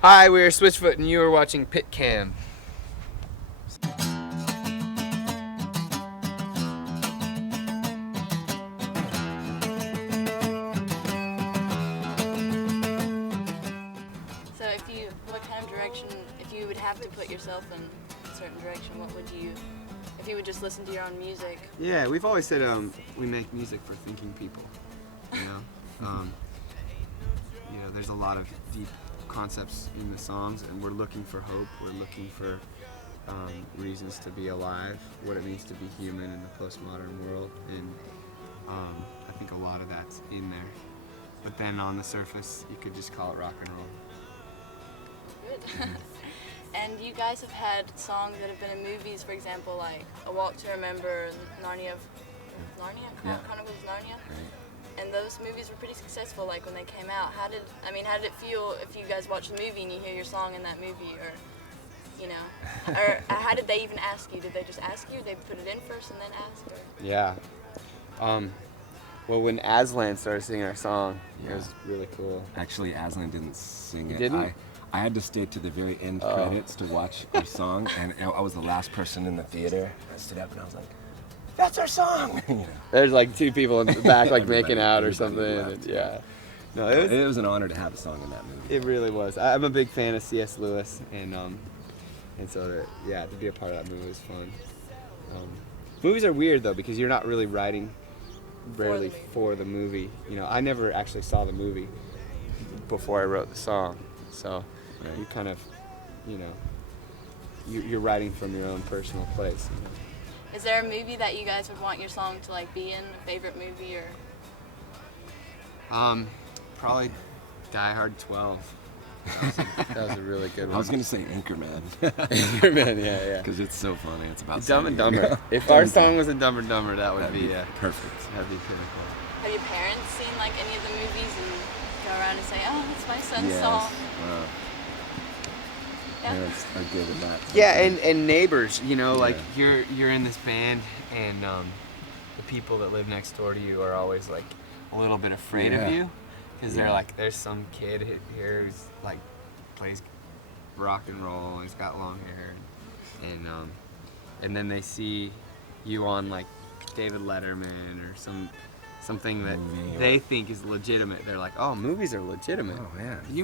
Hi, we're Switchfoot, and you are watching PitCam. So what kind of direction, if you would have to put yourself in a certain direction, what would you, if you would just listen to your own music? Yeah, we've always said we make music for thinking people, you know? There's a lot of deep concepts in the songs, and we're looking for hope, we're looking for reasons to be alive, what it means to be human in the postmodern world, and I think a lot of that's in there. But then on the surface, you could just call it rock and roll. Good. And you guys have had songs that have been in movies, for example, like A Walk to Remember, Chronicles of Narnia? Right. And those movies were pretty successful, like when they came out. How did it feel if you guys watch the movie and you hear your song in that movie, or, or how did they even ask you? Did they just ask you? Did they put it in first and then ask? Or? Yeah. Well, when Aslan started singing our song, it was really cool. Actually, Aslan didn't sing it. Didn't? I had to stay to the very end credits to watch our song, and I was the last person in the theater. I stood up and I was like, "That's our song!" There's like two people in the back like making out or something. Left, yeah. No, it was an honor to have a song in that movie. It really was. I'm a big fan of C.S. Lewis, and so to be a part of that movie was fun. Movies are weird though, because you're not really writing rarely for the movie. I never actually saw the movie before I wrote the song, so you kind of, you're writing from your own personal place. Is there a movie that you guys would want your song to like be in? A favorite movie or? Probably Die Hard 12. That was a really good one. I was gonna say Anchorman. Anchorman, yeah. Because it's so funny. It's about Dumb and Dumber. If our song was a Dumb and Dumber, that would be perfect. That'd be pinnacle. Have your parents seen like any of the movies and go around and say, "Oh, that's my son's Yes. song"? Wow. Yeah. Parents are good at that. Yeah, and neighbors, like you're in this band, and the people that live next door to you are always like a little bit afraid of you, because they're like, there's some kid here who's like plays rock and roll and he's got long hair, and then they see you on like David Letterman or something that they think is legitimate. They're like, oh, movies are legitimate. Oh man. He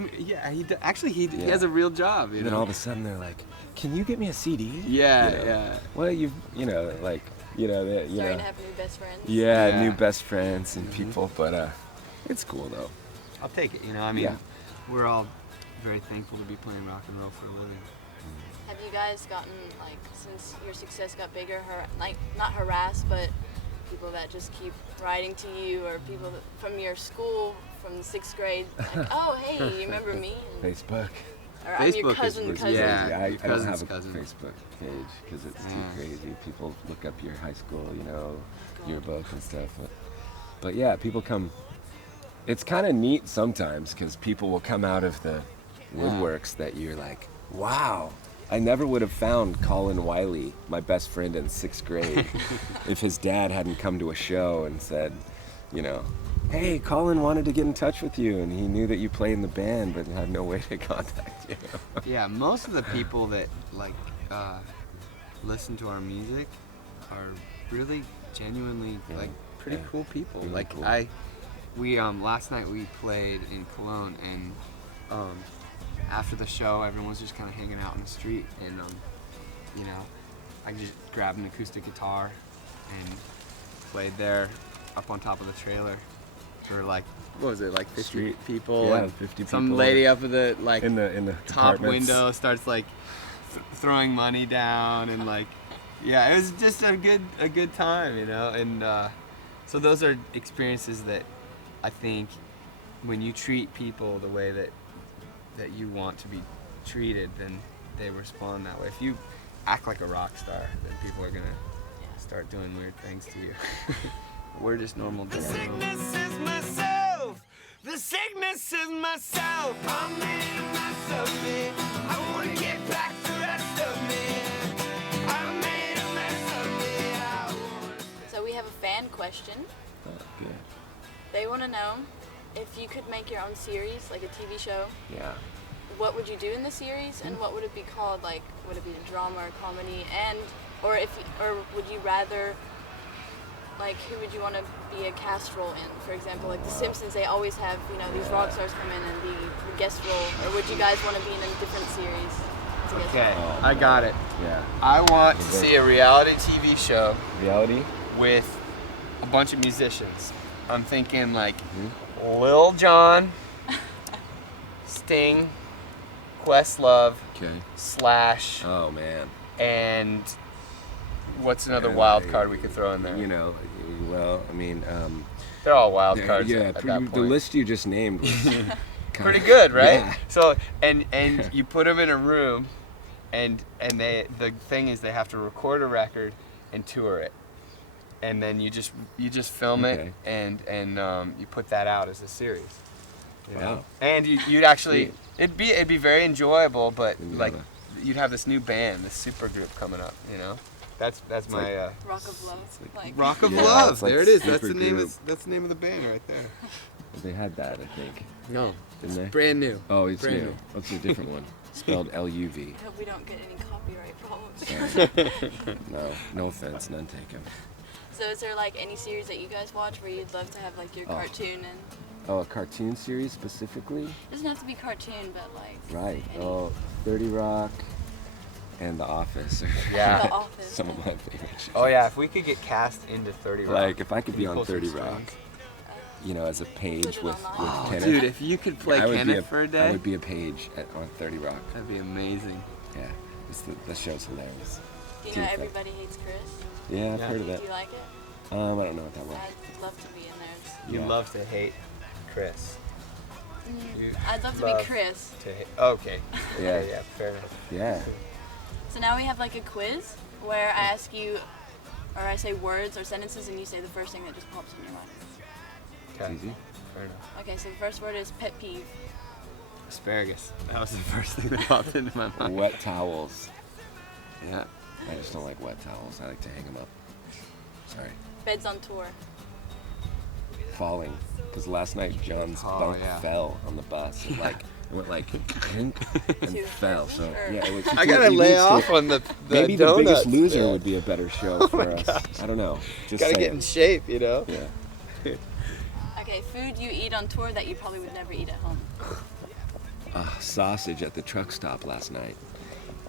has a real job. And then all of a sudden they're like, "Can you get me a CD?" Yeah. Well, starting to have new best friends. Yeah, new best friends and people, but it's cool though. I'll take it. We're all very thankful to be playing rock and roll for a living. Have you guys gotten, like, since your success got bigger, not harassed, but people that just keep writing to you, or people from your school from the 6th grade, like, "Oh, hey, you remember me?" Facebook. Or I'm your cousin. Yeah, I don't have a cousin. Facebook page because it's too crazy. People look up your high school, yearbook and stuff. But yeah, people come. It's kind of neat sometimes because people will come out of the woodworks that you're like, wow. I never would have found Colin Wiley, my best friend in 6th grade, if his dad hadn't come to a show and said, "Hey, Colin wanted to get in touch with you, and he knew that you play in the band, but had no way to contact you." Yeah, most of the people that listen to our music are really genuinely pretty cool people. Really cool. We last night we played in Cologne, and after the show, everyone was just kind of hanging out in the street, and I just grabbed an acoustic guitar and played there up on top of the trailer for like, what was it, like 50 Street people? Yeah, and 50 people. some lady up at the in the top apartments. window starts like throwing money down, and like, it was just a good time, and so those are experiences that I think when you treat people the way that you want to be treated, then they respond that way. If you act like a rock star, then people are gonna start doing weird things to you. We're just normal dudes. The sickness is myself. The sickness is myself. I made a mess of me. I wanna get back the rest of me. I made a mess of me. So we have a fan question. Oh, good. They want to know if you could make your own series, like a TV show. Yeah. what would you do in the series, and what would it be called? Like, would it be a drama or comedy? And or would you rather, like, who would you want to be a cast role in? For example, like The Simpsons, they always have, you know, these rock stars come in and be the guest role. Or would you guys want to be in a different series? Okay, I got it. Yeah. I want to see a reality TV show Reality? with a bunch of musicians. I'm thinking like Lil Jon, Sting, Questlove, Slash, Oh man. and what's another wild card we could throw in there? You know, well, I mean, They're all wild cards yeah, at that point. the list you just named was Pretty good, right? Yeah. So and you put them in a room, and the thing is they have to record a record and tour it, and then you just film it and you put that out as a series. You know? Wow. And you'd actually it'd be very enjoyable, but like you'd have this new band, this super group coming up. You know, that's my Rock of Love. Like Rock of Yeah, Love. it's like There it is. super That's the name. group. That's the name of the band right there. They had that, I think. No, Didn't they? brand new. Oh, it's Brand new. new. What's a different one? Spelled L-U-V. I hope we don't get any copyright problems. No offense, none taken. So is there like any series that you guys watch where you'd love to have like your cartoon and? Oh, a cartoon series specifically? It doesn't have to be cartoon, but like. Right. any- Oh, 30 Rock and The Office are Yeah. The Office. some of my favorite shows. Oh yeah, if we could get cast into 30 Rock. Like, if I could be on pull some 30 Rock, strings. you know, as a page Put it with online. Kenneth. Dude, if you could play I would Kenneth be for a I day, would be a page on 30 Rock. that'd be amazing. Yeah, the show's hilarious. Do you know Everybody Hates Chris? Yeah, I've Yeah. heard of that. Do you like it? I don't know what that was. I'd love to be in there. You Yeah. love to hate Chris. You I'd love to love be Chris. To hate. Okay. Yeah. Yeah, fair enough. Yeah. So now we have like a quiz where I ask you, or I say words or sentences, and you say the first thing that just pops in your mind. Okay. Easy. Fair enough. Okay, so the first word is pet peeve. Asparagus. That was the first thing that popped into my mind. Wet towels. Yeah. I just don't like wet towels. I like to hang them up. Sorry. Beds on tour. Falling. Because last night John's bunk fell on the bus. It went like and Too fell. heavy, So or- yeah, it was. I gotta he lay needs to- off on the Maybe donuts. The Biggest Loser man. would be a better show for us. I don't know. Just Gotta saying. get in shape, you know? Yeah. Okay, food you eat on tour that you probably would never eat at home. Sausage at the truck stop last night.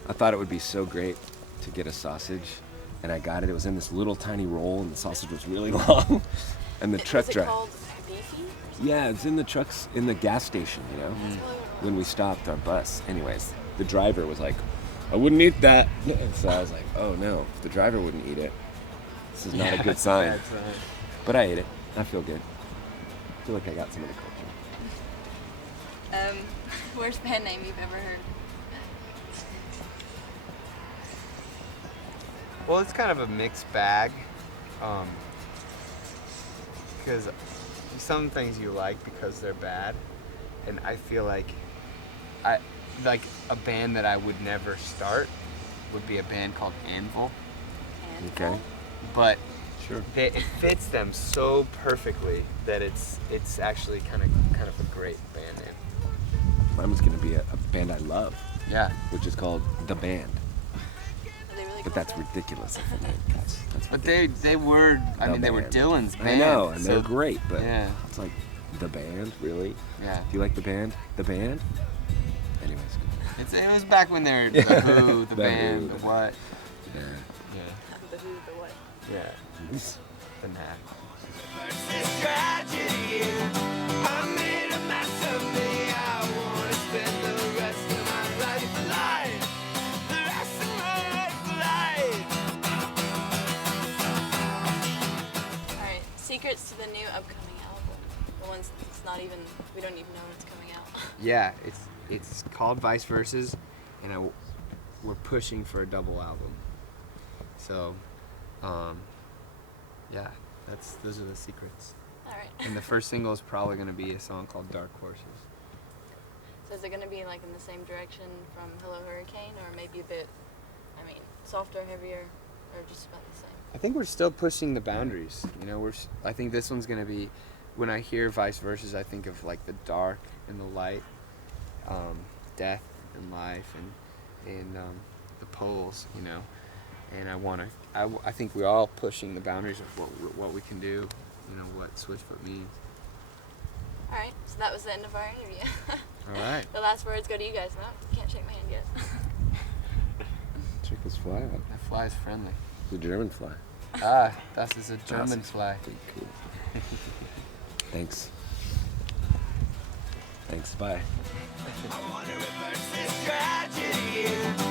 I thought it would be so great to get a sausage, and I got it. It was in this little tiny roll, and the sausage was really long. And the truck Is it driver. called beefy? Yeah, it's in the trucks in the gas station, you know, when we stopped our bus. Anyways, the driver was like, I wouldn't eat that. And so I was like, oh no, if the driver wouldn't eat it, this is not a good sign. Bad sign. But I ate it. I feel good. I feel like I got some of the culture. Worst band name you've ever heard? Well, it's kind of a mixed bag. Because some things you like because they're bad. And I feel like a band that I would never start would be a band called Anvil. Okay. But Sure. it fits them so perfectly that it's actually kind of a great band name. Mine was gonna be a band I love, Yeah. which is called The Band. Are they really But called that's that? ridiculous. That's But ridiculous. they were The they were Band. Dylan's band. I know, and so- they're great, but Yeah. it's like The Band, really? Yeah. Do you like The Band? The Band? Anyways, cool. It was back when they were the Who, the The band, Who, the the- what. Yeah. Yeah. The who, the what? Yeah. The Knack. This tragedy, I made a mess of me. I wanna spend the rest of my life alive. The rest of my life alive. Alright, secrets to the new upcoming album. The ones that's not even, we don't even know when it's coming out. Yeah, it's called Vice Verses, and we're pushing for a double album. So, yeah, those are the secrets. Alright. And the first single is probably going to be a song called Dark Horses. So is it going to be like in the same direction from Hello Hurricane, or maybe a bit, softer, heavier, or just about the same? I think we're still pushing the boundaries. You know, I think this one's going to be, when I hear Vice Verses, I think of like the dark and the light. death and life and the poles, you know. And I think we're all pushing the boundaries of what we can do, you know, what Switchfoot means. All right, so that was the end of our interview. All right. The last words go to you guys. No, you can't shake my hand yet. Check this fly out. That fly is friendly. The German fly. Ah, das ist a German fly. Cool. Thanks. Thanks, bye. I wanna reverse this tragedy.